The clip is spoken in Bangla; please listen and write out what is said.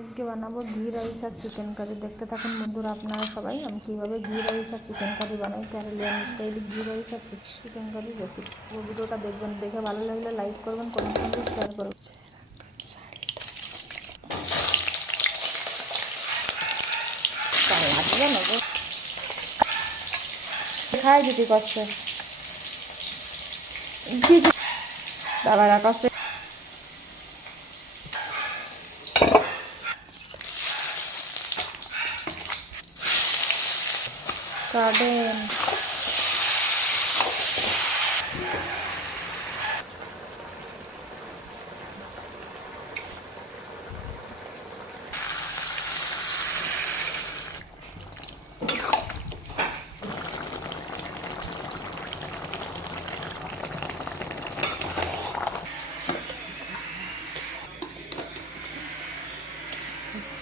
আজকে বানাবো ঘি রাইস আর চিকেন কারি। দেখতে থাকুন বন্ধুরা আপনারা সবাই আমি কীভাবে ঘি রাইস আর চিকেন কারি বানাই, ক্যারেলিয়ান স্টাইলে ঘি রাইস আর চিকেন কারি রেসিপি। পুরো ভিডিওটা দেখবেন, দেখে ভালো লাগলে লাইক করবেন, কমেন্ট করবেন, শেয়ার করবেন। লাগবে না গো, খাই দিতে কষ্ট বাবারা কষ্ট গার্ডেন